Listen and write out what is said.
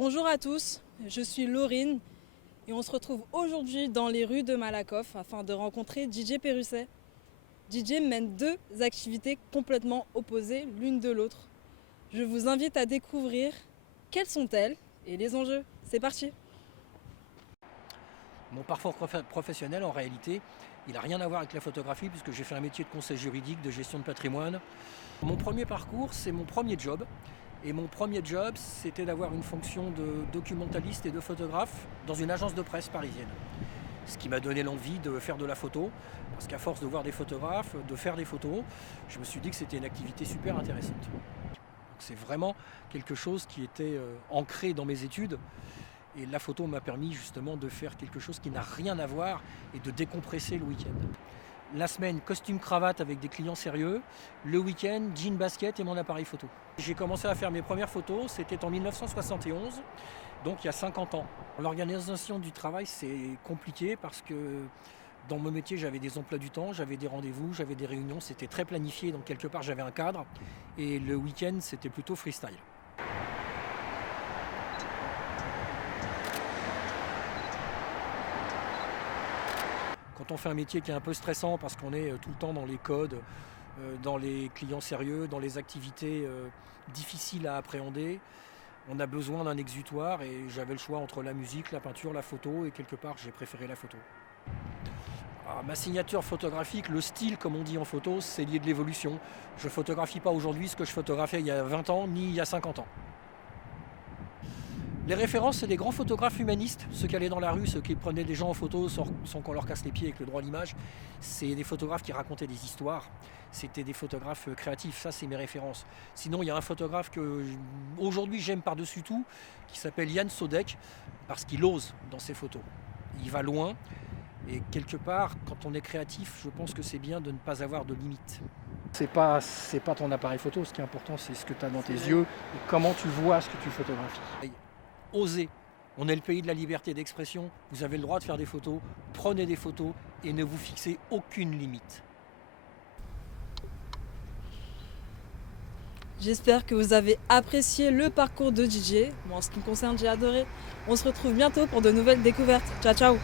Bonjour à tous, je suis Laurine et on se retrouve aujourd'hui dans les rues de Malakoff afin de rencontrer DJ Perusset. DJ mène deux activités complètement opposées l'une de l'autre. Je vous invite à découvrir quelles sont-elles et les enjeux. C'est parti! Mon parcours professionnel, en réalité, il n'a rien à voir avec la photographie puisque j'ai fait un métier de conseil juridique, de gestion de patrimoine. Mon premier parcours, c'est mon premier job. Et mon premier job, c'était d'avoir une fonction de documentaliste et de photographe dans une agence de presse parisienne. Ce qui m'a donné l'envie de faire de la photo, parce qu'à force de voir des photographes, de faire des photos, je me suis dit que c'était une activité super intéressante. Donc c'est vraiment quelque chose qui était ancré dans mes études. Et la photo m'a permis justement de faire quelque chose qui n'a rien à voir et de décompresser le week-end. La semaine, costume cravate avec des clients sérieux. Le week-end, jean basket et mon appareil photo. J'ai commencé à faire mes premières photos, c'était en 1971, donc il y a 50 ans. L'organisation du travail, c'est compliqué parce que dans mon métier, j'avais des emplois du temps, j'avais des rendez-vous, j'avais des réunions, c'était très planifié, donc quelque part j'avais un cadre. Et le week-end, c'était plutôt freestyle. Quand on fait un métier qui est un peu stressant parce qu'on est tout le temps dans les codes, dans les clients sérieux, dans les activités difficiles à appréhender, on a besoin d'un exutoire et j'avais le choix entre la musique, la peinture, la photo et quelque part j'ai préféré la photo. Alors, ma signature photographique, le style comme on dit en photo, c'est lié de l'évolution. Je ne photographie pas aujourd'hui ce que je photographiais il y a 20 ans ni il y a 50 ans. Les références, c'est des grands photographes humanistes, ceux qui allaient dans la rue, ceux qui prenaient des gens en photo sans qu'on leur casse les pieds avec le droit à l'image. C'est des photographes qui racontaient des histoires. C'était des photographes créatifs, ça c'est mes références. Sinon, il y a un photographe que aujourd'hui j'aime par-dessus tout, qui s'appelle Yann Sodek, parce qu'il ose dans ses photos. Il va loin, et quelque part, quand on est créatif, je pense que c'est bien de ne pas avoir de limites. C'est pas ton appareil photo, ce qui est important, c'est ce que tu as dans tes yeux, et comment tu vois ce que tu photographies. Osez. On est le pays de la liberté d'expression. Vous avez le droit de faire des photos. Prenez des photos et ne vous fixez aucune limite. J'espère que vous avez apprécié le parcours de DJ. Moi, en ce qui me concerne, j'ai adoré. On se retrouve bientôt pour de nouvelles découvertes. Ciao, ciao!